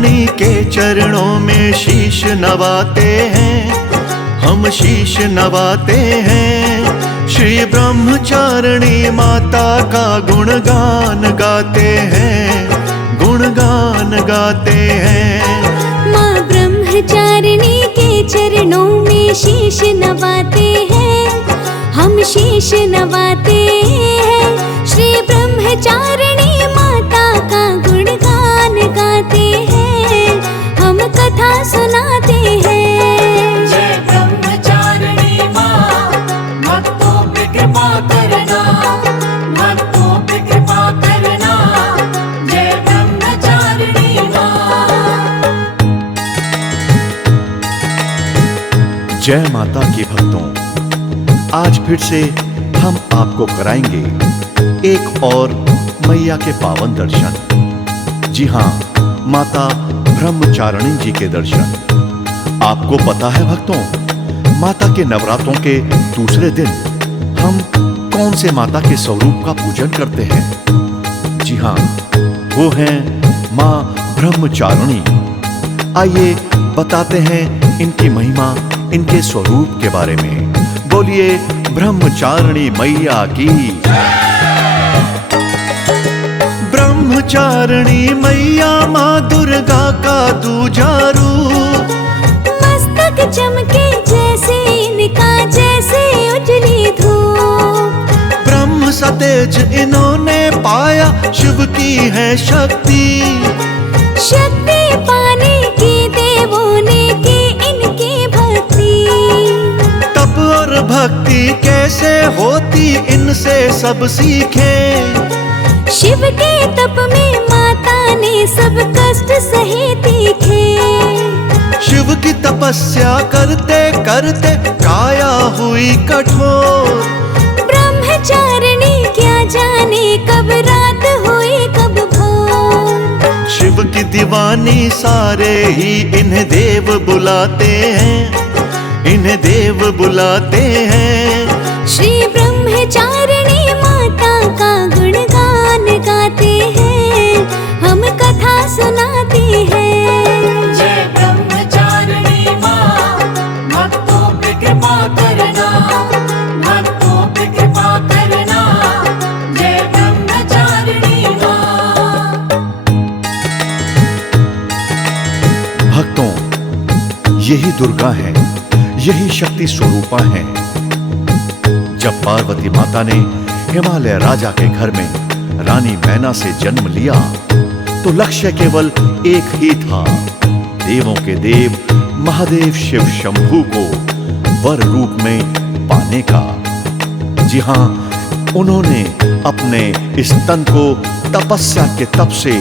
ब्रह्मचारिणी के चरणों में शीश नवाते हैं, हम शीश नवाते हैं। श्री ब्रह्मचारिणी माता का गुणगान गाते हैं, गुणगान गाते हैं। माँ ब्रह्मचारिणी के चरणों में शीश नवाते हैं, हम शीश नवाते हैं। श्री ब्रह्मचारिणी माता का गुणगान गाते हैं, हम कथा सुनाते हैं। जय ब्रह्मचारिणी माँ, भक्तों पे कृपा करना, भक्तों पे कृपा करना। जय ब्रह्मचारिणी माँ। जय माता की भक्तों, आज फिर से हम आपको कराएंगे एक और मैया के पावन दर्शन। जी हाँ, माता ब्रह्मचारिणी जी के दर्शन। आपको पता है भक्तों, माता के नवरात्रों के दूसरे दिन हम कौन से माता के स्वरूप का पूजन करते हैं? जी हाँ, वो हैं माँ ब्रह्मचारिणी। आइए बताते हैं इनकी महिमा, इनके स्वरूप के बारे में। बोलिए ब्रह्मचारिणी मैया की। ब्रह्मचारिणी मैया माँ दुर्गा का दूजा रूप, मस्तक चमके जैसे इनका, जैसे उजली धूप। ब्रह्म सतेज इन्होंने पाया, शिव की है शक्ति। शक्ति पाने की देवों ने की इनकी भक्ति। तप और भक्ति कैसे होती, इनसे सब सीखे। शिव के तप में माता ने सब कष्ट सहे तीखे। शिव की तपस्या करते करते काया हुई कठोर। ब्रह्मचारिणी क्या जाने कब रात हुई कब भोर। शिव की दीवानी सारे ही इन्हें देव बुलाते हैं, इन्हें देव बुलाते हैं। श्री ब्रह्मचारिणी माता का गुणगान गाते हैं, हम कथा सुनाते हैं। जय ब्रह्मचारिणी माँ, भक्तों पे कृपा करना, भक्तों पे कृपा करना। जय ब्रह्मचारिणी माँ। भक्तों, यही दुर्गा है, यही शक्ति स्वरूपा है। जब पार्वती माता ने हिमालय राजा के घर में रानी मैना से जन्म लिया, तो लक्ष्य केवल एक ही था, देवों के देव महादेव शिव शंभू को वर रूप में पाने का। जी हाँ, उन्होंने अपने इस तन को तपस्या के तप से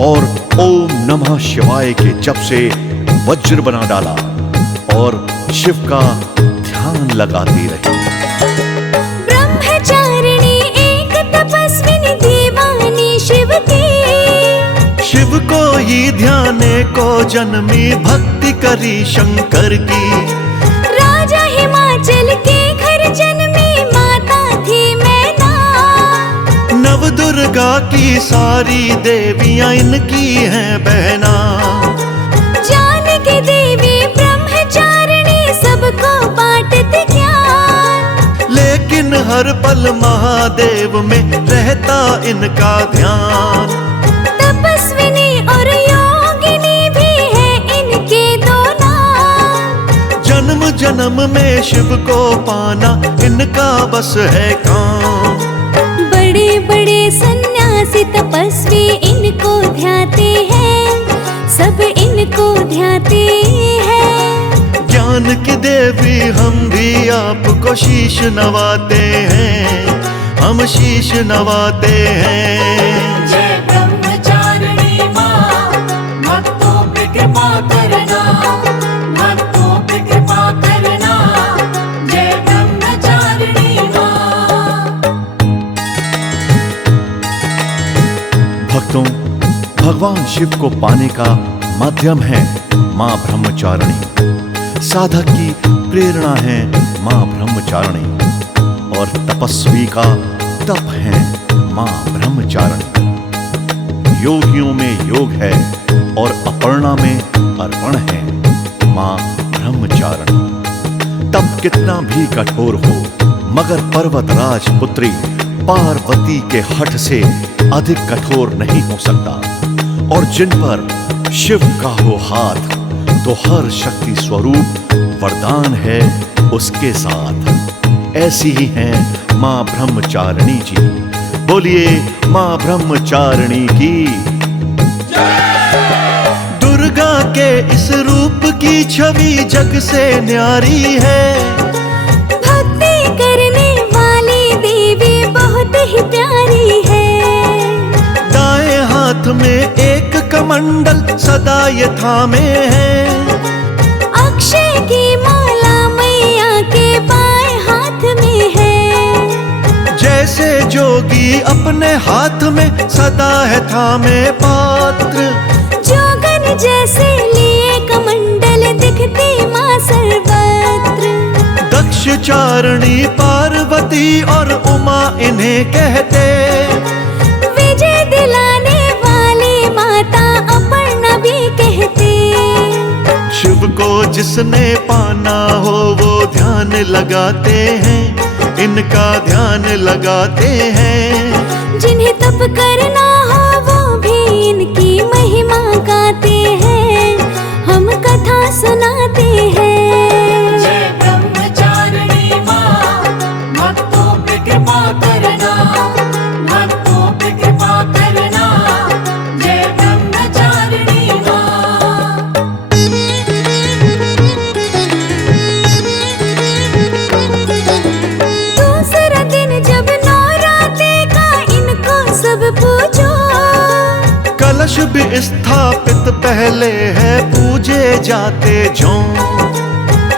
और ओम नमः शिवाय के जप से वज्र बना डाला और शिव का ध्यान लगाती रही। ब्रह्मचारिणी एक तपस्विनी दीवानी शिव की। शिव को ही ध्याने को जन्मी, भक्ति करी शंकर की। राजा हिमाचल के घर जन्मी माता थी मैना। नव दुर्गा की सारी देवियां इनकी हैं बहना। जान की देवी ब्रह्मचारिणी सबको बांटती ज्ञान। लेकिन हर पल महादेव में रहता इनका ध्यान। तपस्विनी और योगिनी भी है इनके दो नाम। जन्म जन्म में शिव को पाना इनका बस है काम। बड़े बड़े सन्यासी तपस्वी इनको ध्याते हैं, सब इनको ध्याते हैं। ज्ञान की देवी हम भी आपको शीश नवाते हैं, हम शीश नवाते हैं। जय ब्रह्मचारिणी माँ, भक्तों पे कृपा करना, भक्तों पे कृपा करना। जय ब्रह्मचारिणी माँ। भक्तों, भगवान शिव को पाने का माध्यम है माँ ब्रह्मचारिणी। साधक की प्रेरणा है माँ ब्रह्मचारिणी और तपस्वी का तप है माँ ब्रह्मचारिणी। योगियों में योग है और अपर्णा में अर्पण है मां ब्रह्मचारिणी। तब कितना भी कठोर हो मगर पर्वतराज पुत्री पार्वती के हठ से अधिक कठोर नहीं हो सकता। और जिन पर शिव का हो हाथ तो हर शक्ति स्वरूप वरदान है उसके साथ। ऐसी ही हैं मां ब्रह्मचारिणी जी। बोलिए मां ब्रह्मचारिणी की। दुर्गा के इस रूप की छवि जग से न्यारी है। भक्ति करने वाली देवी बहुत ही प्यारी है। दाएं हाथ में एक कमंडल सदा ये थामे है। अक्षय की माला मैया के बाएं हाथ में है। जैसे जोगी अपने हाथ में सदा है थामे पात्र। जोगन जैसे लिए कमंडल दिखती माँ सर्वत्र। दक्ष चारणी पार्वती और उमा इन्हें कहते। विजय दिलाने वाली माता अपर्णा भी कहते। शिव को जिसने पाना हो वो ध्यान लगाते हैं, इनका ध्यान लगाते हैं। जिन्हें तप करना हो वो भी इनकी महिमा गाते हैं, हम कथा सुनाते हैं। जय ब्रह्मचारिणी माँ, भक्तों पे कृपा करना, भक्तों पे कृपा करना। जय ब्रह्मचारिणी माँ। दूसरा दिन जब नवरात्रि का इनको सब पूजो। कलश भी स्थापित पहले है पूजे जाते जो।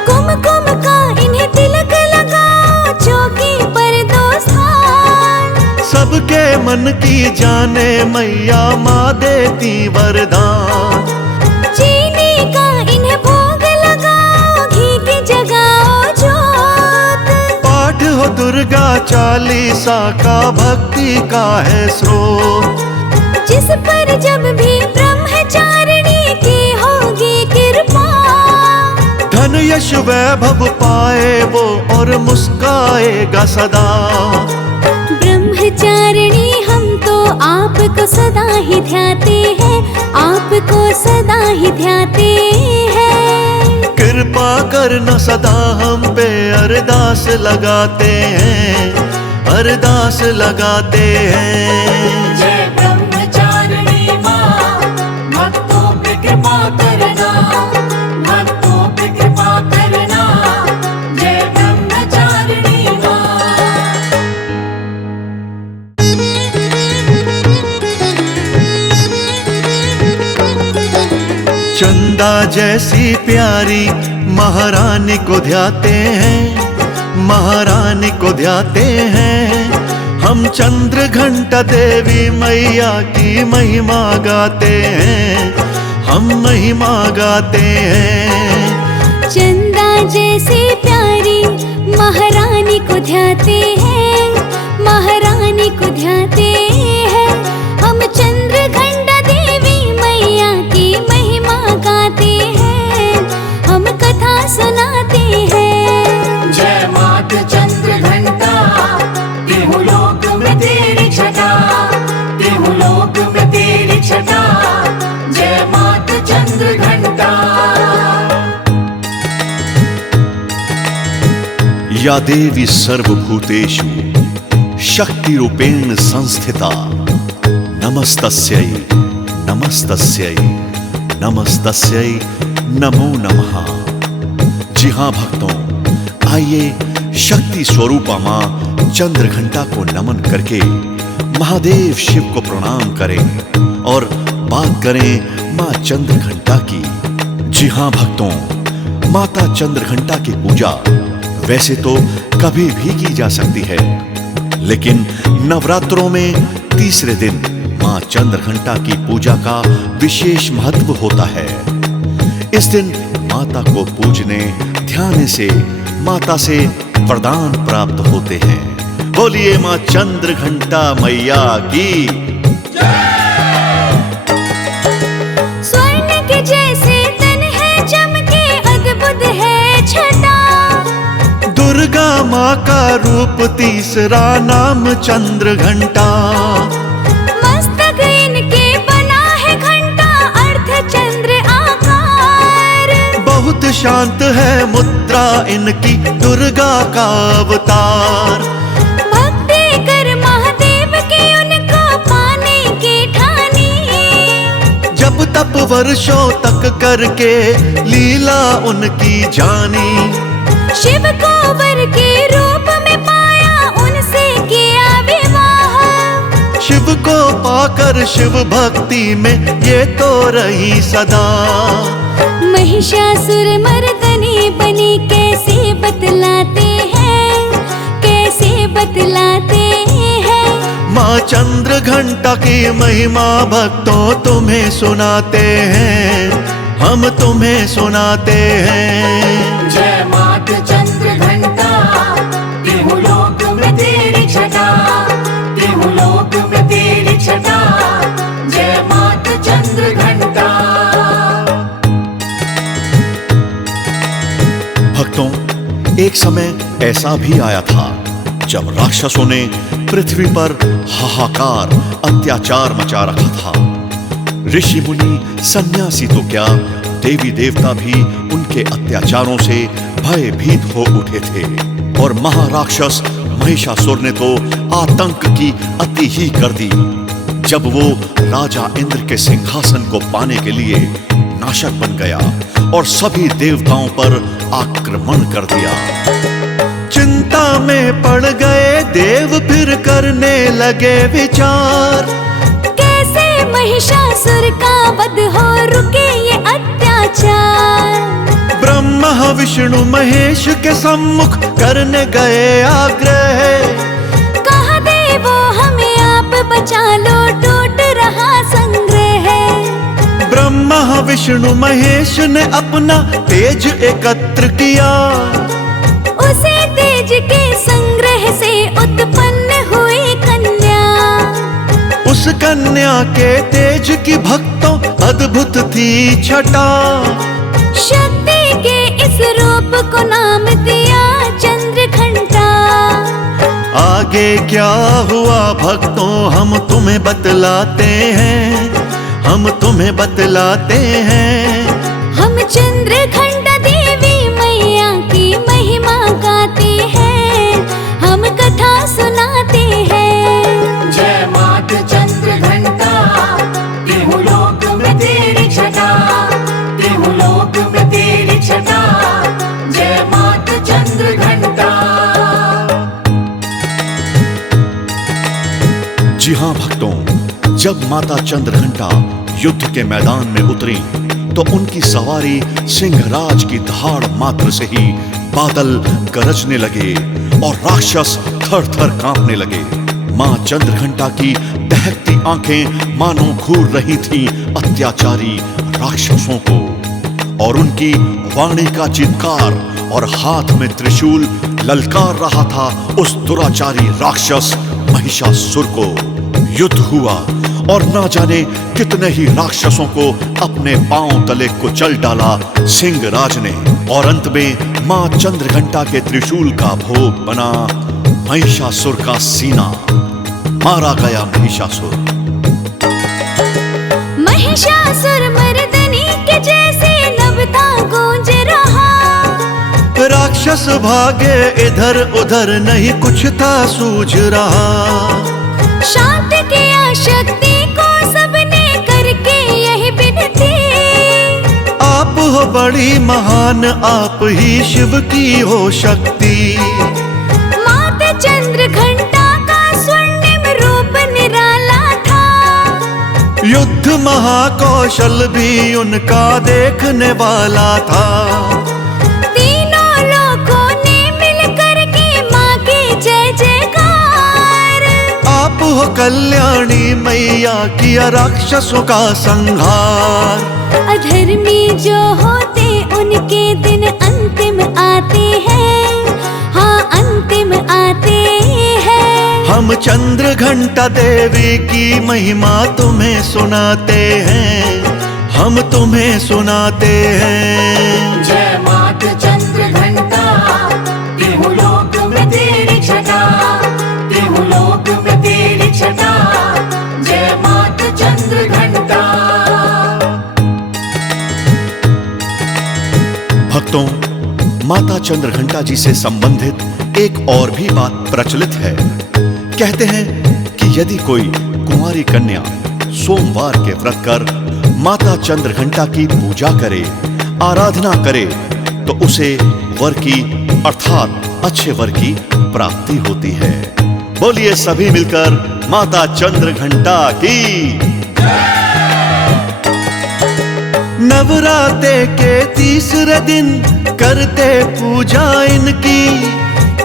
कुमकुम का इन्हें तिलक लगाओ, चौकी पर दो स्थान। सबके मन की जाने मैया माँ देती वरदान। चीनी का इन्हें भोग लगाओ, घी की जगाओ जोत। पाठ हो दुर्गा चालीसा का भक्ति का है स्रोत। जिस पर जब भी ब्रह्मचारिणी की होगी कृपा। धन यश वैभव पाए वो और मुस्काएगा सदा। ब्रह्मचारिणी हम तो आपको सदा ही ध्याते हैं, आपको सदा ही ध्याते हैं। कृपा करना सदा हम पे अरदास लगाते हैं, अरदास लगाते हैं। जय ब्रह्मचारिणी माँ, भक्तों पे कृपा करना, भक्तों पे कृपा करना। जय ब्रह्मचारिणी माँ। चंदा जैसी प्यारी महारानी को ध्याते हैं, महारानी को ध्याते हैं। हम चंद्र घंटा देवी मैया की महिमा गाते हैं, हम महिमा गाते हैं। चंदा जैसी प्यारी महारानी को ध्याते हैं, महारानी को ध्याते हैं। हम चंद्र घंटा देवी मैया की महिमा गाते हैं, हम कथा सुनाते हैं। जय मात चंद्र घंटा, तिहु लोक में तेरी छटा, तिहु लोक में तेरी छटा। जय मात चंद्र घंटा। या देवी सर्वभूतेषु शक्ति रूपेण संस्थिता। नमस्तस्यै नमस्तस्यै नमस्तस्यै नमो नमः। जी हाँ भक्तों, आइए शक्ति स्वरूपा माँ चंद्रघंटा को नमन करके महादेव शिव को प्रणाम करें और बात करें माँ चंद्रघंटा की। जी हाँ भक्तों, माता चंद्रघंटा की पूजा वैसे तो कभी भी की जा सकती है, लेकिन नवरात्रों में तीसरे दिन माँ चंद्रघंटा की पूजा का विशेष महत्व होता है। इस दिन माता को पूजने ध्यान से माता से वरदान प्राप्त होते हैं। बोलिए माँ चंद्रघंटा मैया की। दुर्गा माँ का रूप तीसरा नाम चंद्र घंटा। मस्तक इनके बना है घंटा, अर्ध चंद्र आकार। बहुत शांत है मुद्रा इनकी, दुर्गा का अवतार। भक्ति कर महादेव की उनको पाने की ठानी। जब तप वर्षों तक करके लीला उनकी जानी। शिव को वर के रूप में पाया, उनसे किया विवाह। शिव को पाकर शिव भक्ति में ये तो रही सदा। महिषासुर मर्दनी बनी कैसे बतलाते हैं, कैसे बतलाते हैं। माँ चंद्र घंटा की महिमा भक्तों तुम्हें सुनाते हैं, हम तुम्हें सुनाते हैं। जय मात चंद्र घंटा, तिहु लोक में तेरी छटा, तिहु लोक में तेरी छटा। जय मात चंद्र घंटा। भक्तों, एक समय ऐसा भी आया था जब राक्षसों ने पृथ्वी पर हाहाकार अत्याचार मचा रखा था। ऋषि मुनि सन्यासी तो क्या, देवी देवता भी उनके अत्याचारों से भयभीत हो उठे थे। और महाराक्षस महिषासुर ने तो आतंक की अति ही कर दी जब वो राजा इंद्र के सिंहासन को पाने के लिए नाशक बन गया और सभी देवताओं पर आक्रमण कर दिया। चिंता में पड़ गए देव, फिर करने लगे विचार। कैसे महिषासुर का वध हो, रुके ये अत्याचार। ब्रह्मा विष्णु महेश के सम्मुख करने गए आग्रह। कहा देवो हमें आप बचा लो, टूट रहा संग्रह। ब्रह्मा विष्णु महेश ने अपना तेज एकत्र किया। उसे तेज के संग्रह से उत्पन्न हुई कन्या। उस कन्या के तेज की भक्तों अद्भुत थी छटा। शक्ति के इस रूप को नाम दिया चंद्र घंटा। आगे क्या हुआ भक्तों हम तुम्हें बतलाते हैं, हम तुम्हें बतलाते हैं। हम चंद्र घंटा देवी मैया की महिमा गाते हैं, हम कथा सुनाते हैं। जय मात चंद्र घंटा, तिहु लोक में तेरी छटा, तिहु लोक में तेरी छटा। जय मात चंद्र घंटा। जी हाँ भक्तों, जब माता चंद्रघंटा युद्ध के मैदान में उतरी तो उनकी सवारी सिंहराज की दहाड़ मात्र से ही बादल गरजने लगे और राक्षस थर थर कांपने लगे। मां चंद्रघंटा की दहकती आंखें मानो घूर रही थीं अत्याचारी राक्षसों को, और उनकी वाणी का चित्कार और हाथ में त्रिशूल ललकार रहा था उस दुराचारी राक्षस महिषासुर को। युद्ध हुआ और ना जाने कितने ही राक्षसों को अपने पांव तले कुचल डाला सिंहराज ने, और अंत में मां चंद्रघंटा के त्रिशूल का भोग बना महिषासुर का सीना। मारा गया महिषासुर। महिषासुर मर्दनी के जैसे नभता गूंज रहा। राक्षस भागे इधर उधर नहीं कुछ था सूझ रहा। शांत किया शक्ति को सबने करके यही विनती। आप हो बड़ी महान, आप ही शिव की हो शक्ति। माता चंद्र घंटा का स्वर्णिम रूप निराला था। युद्ध महाकौशल भी उनका देखने वाला था। तीनों लोगों ने मिलकर की माँ की जय जयकार। आप हो कल्याणी मैया, किया राक्षसों का संहार। अधर्मी जो होते उनके दिन अंतिम आते हैं, हाँ अंतिम आते हैं। हम चंद्र घंटा देवी की महिमा तुम्हें सुनाते हैं, हम तुम्हें सुनाते हैं। जय मात चंद्र घंटा, तिहु लोक तिहु लोक में तेरी छटा, जय मात चंद्र घंटा। भक्तों, माता चंद्रघंटा जी से संबंधित एक और भी बात प्रचलित है। कहते हैं कि यदि कोई कुंवारी कन्या सोमवार के व्रत कर माता चंद्रघंटा की पूजा करे, आराधना करे, तो उसे वर की अर्थात अच्छे वर की प्राप्ति होती है। बोलिए सभी मिलकर माता चंद्रघंटा की। नवरात्रे के तीसरे दिन करते पूजा इनकी,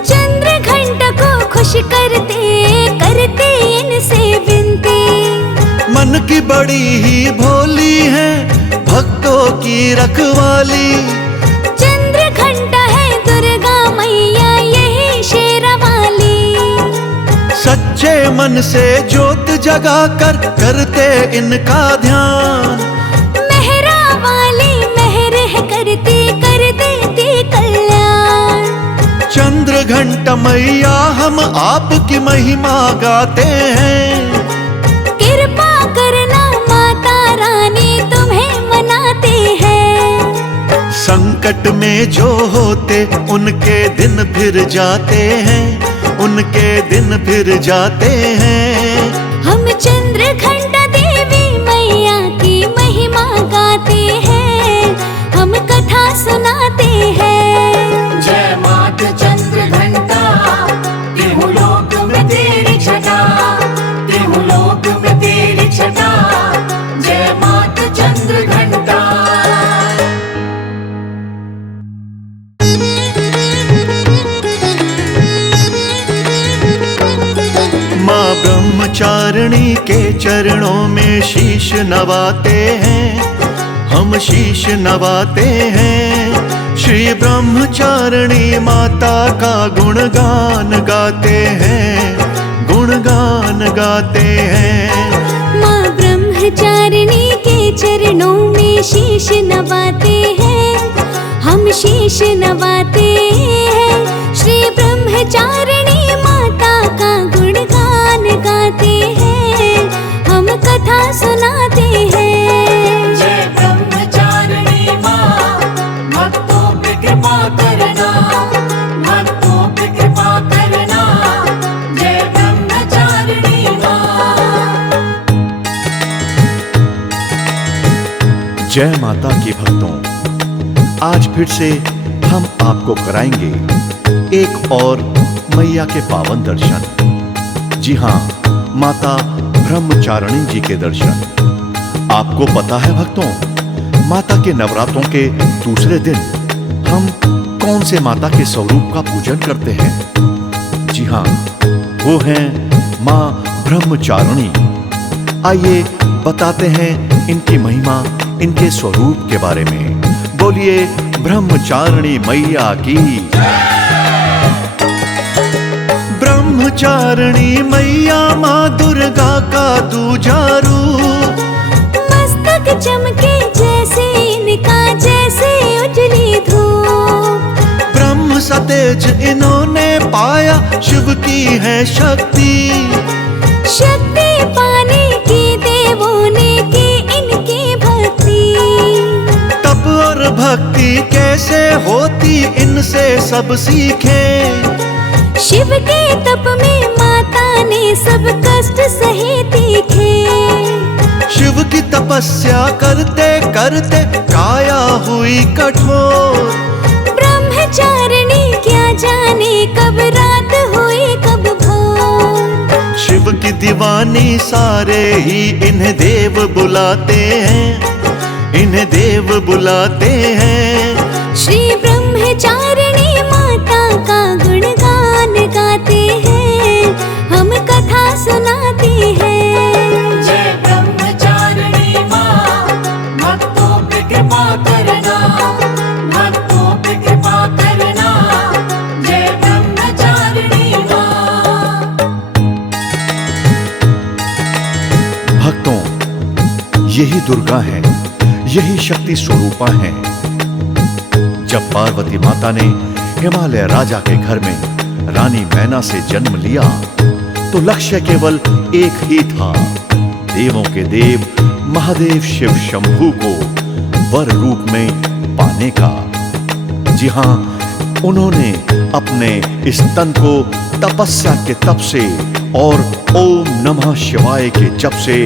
चंद्र घंटा को खुश करते इनसे विनती। मन की बड़ी ही भोली है भक्तों की रखवाली। चंद्र घंटा है दुर्गा मैया यही शेरावाली। सच्चे मन से ज्योत जगा कर करते इनका ध्यान, कर देती कल्याण। चंद्र घंटा मैया हम आपकी महिमा गाते हैं। कृपा करना माता रानी तुम्हें मनाते हैं। संकट में जो होते उनके दिन फिर जाते हैं, उनके दिन फिर जाते हैं। हम चंद्र घंटा देवी मैया की महिमा गाते हैं, हम कथा सुनाते हैं। जय मात चंद्र घंटा, तिहु लोक में तेरी छटा, तिहु लोक में तेरी छटा, जय मात चंद्र घंटा। माँ ब्रह्मचारिणी के चरणों में शीश नवाते हैं, हम शीश नवाते हैं। श्री ब्रह्मचारिणी माता का गुणगान गाते हैं, गुणगान गाते हैं। माँ ब्रह्मचारिणी के चरणों में शीश नवाते हैं, हम शीश नवाते हैं। श्री ब्रह्मचारिणी माता का गुणगान गाते हैं, हम कथा सुनाते हैं। जय ब्रह्मचारिणी माँ, भक्तों पे कृपा करना, भक्तों पे कृपा करना, जय ब्रह्मचारिणी माँ। जय माता की भक्तों, आज फिर से हम आपको कराएंगे एक और मैया के पावन दर्शन। जी हाँ, माता ब्रह्मचारिणी जी के दर्शन। आपको पता है भक्तों, माता के नवरात्रों के दूसरे दिन हम कौन से माता के स्वरूप का पूजन करते हैं? जी हाँ, वो हैं माँ ब्रह्मचारिणी। आइए बताते हैं इनकी महिमा, इनके स्वरूप के बारे में। बोलिए ब्रह्मचारिणी मैया की। ब्रह्मचारिणी मैया माँ दुर्गा का दूजा रूप, मस्तक चमके जैसे इनका, जैसे उजली धूप। ब्रह्म सतेज इन्होंने पाया, शिव की है शक्ति। शक्ति पाने की देवों ने की इनकी भक्ति। तप और भक्ति कैसे होती इनसे सब सीखे। शिव के तप में माता ने सब कष्ट सहे तीखे। शिव की तपस्या करते करते काया हुई कठोर। ब्रह्मचारिणी क्या जाने कब रात हुई कब भोर। शिव की दीवानी सारे ही इन्हें देव बुलाते हैं, इन्हें देव बुलाते हैं। श्री ब्रह्मचारिणी माता का गुणगान गाते हैं, हम कथा सुनाते हैं। जय ब्रह्मचारिणी माँ, भक्तों पे कृपा करना, भक्तों पे कृपा करना, जय ब्रह्मचारिणी माँ। भक्तों, यही दुर्गा है, यही शक्ति स्वरूपा है। जब पार्वती माता ने हिमालय राजा के घर में रानी मैना से जन्म लिया, तो लक्ष्य केवल एक ही था, देवों के देव महादेव शिव शंभू को वर रूप में पाने का। जी हां, उन्होंने अपने इस तन को तपस्या के तप से और ओम नमः शिवाय के जप से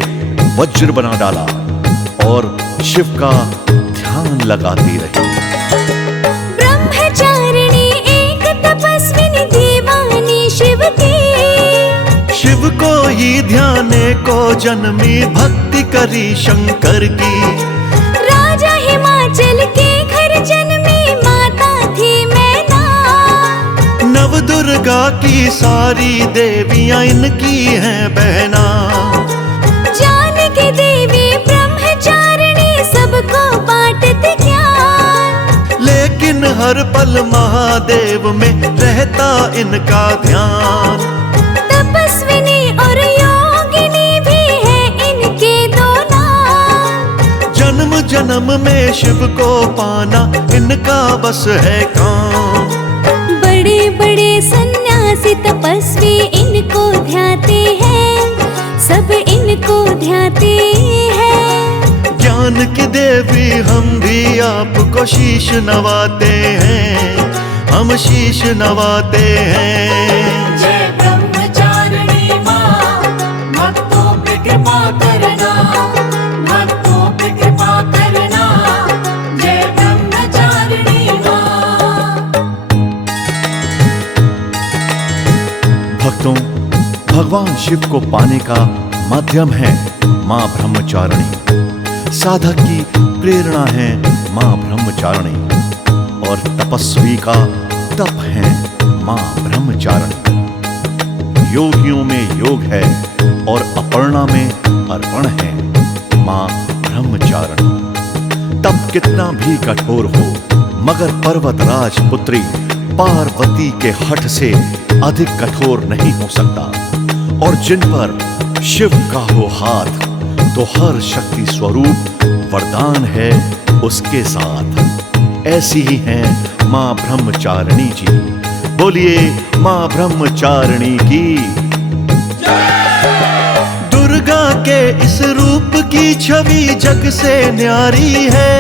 वज्र बना डाला और शिव का ध्यान लगाती रही। ब्रह्मचारिणी एक तपस्विनी दीवानी शिव की, शिव को ही ध्याने को जन्मी भक्ति करी शंकर की। राजा हिमाचल के घर जन्मी माता थी मैना, नव दुर्गा की सारी देवियां इनकी हैं बहना। जानकी देवी ब्रह्मचारिणी सबको बांटती ज्ञान, लेकिन हर पल महादेव में रहता इनका ध्यान। तपस्विनी और योगिनी भी है इनके दो नाम, जन्म जन्म में शिव को पाना इनका बस है काम। बड़े बड़े सन्यासी तपस्वी इनको ध्याते हैं, सब इनको ध्याते हैं। ज्ञान की देवी हम भी आपको शीश नवाते हैं, हम शीश नवाते हैं। जय ब्रह्मचारिणी माँ, भक्तों पे कृपा करना, भक्तों पे कृपा करना। जय ब्रह्मचारिणी माँ। भक्तों, भगवान शिव को पाने का माध्यम है मां ब्रह्मचारिणी, साधक की प्रेरणा है मां ब्रह्मचारिणी और तपस्वी का तप है मां ब्रह्मचारिणी। योगियों में योग है और अपर्णा में अर्पण है मां ब्रह्मचारिणी। तप कितना भी कठोर हो, मगर पर्वतराज पुत्री पार्वती के हठ से अधिक कठोर नहीं हो सकता। और जिन पर शिव का हो हाथ, तो हर शक्ति स्वरूप वरदान है उसके साथ। ऐसी ही हैं मां ब्रह्मचारिणी जी। बोलिए मां ब्रह्मचारिणी की। दुर्गा के इस रूप की छवि जग से न्यारी है,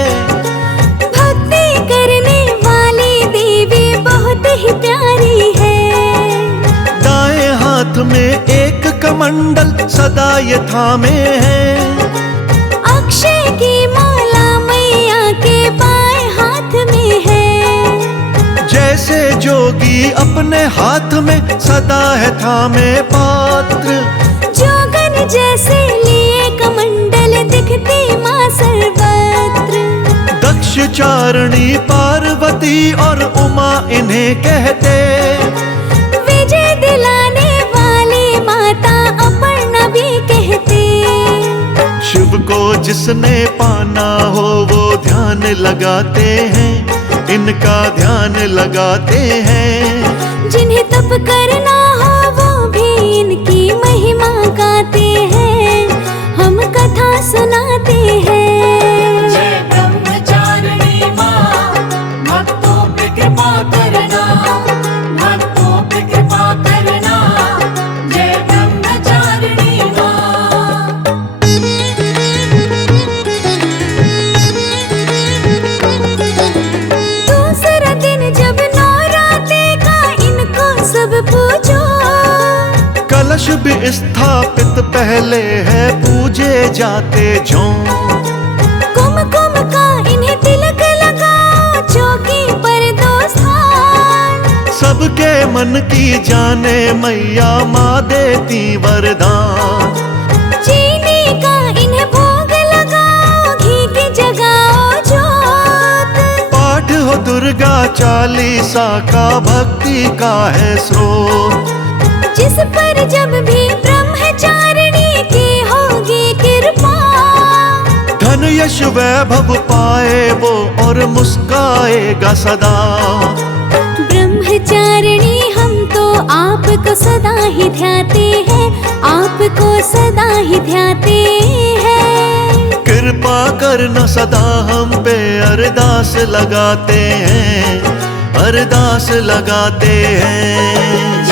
भक्ति करने वाली देवी बहुत ही प्यारी है। दाएं हाथ में एक कमंडल सदा ये थामे है, अक्षय की माला मैया के बाएं हाथ में है। जैसे जोगी अपने हाथ में सदा है थामे पात्र, जोगन जैसे लिए कमंडल दिखती माँ सर्वत्र। दक्ष चारणी पार्वती और उमा इन्हें कहते, विजय दिलाने वाली माता अपर्णा भी कहते। शिव को जिसने पाना हो वो ध्यान लगाते हैं, इनका ध्यान लगाते हैं। जिन्हें तप करना हो वो भी इनकी महिमा गाते हैं, हम कथा सुनाते हैं। जय ब्रह्मचारिणी माँ, भक्तों पे कृपा करना, भक्तों पे कृपा करना। जय ब्रह्मचारिणी माँ। दूसरा दिन जब नवरात्रि का इनको सब पूजो, कलश भी स्थापित पहले है पूजे जाते जो। कुमकुम का इन्हें तिलक लगाओ, चौकी पर दो स्थान। सबके मन की जाने मैया माँ देती वरदान। चीनी का इन्हें भोग लगाओ, घी की जगाओ जोत। पाठ हो दुर्गा चालीसा का भक्ति का है स्रोत। जिस पर जब भी ब्रह्मचारिणी की होगी कृपा, धन यश वैभव पाए वो और मुस्काएगा सदा। ब्रह्मचारिणी हम तो आपको सदा ही ध्याते हैं, आपको सदा ही ध्याते हैं। कृपा करना सदा हम पे अरदास लगाते हैं, अरदास लगाते हैं।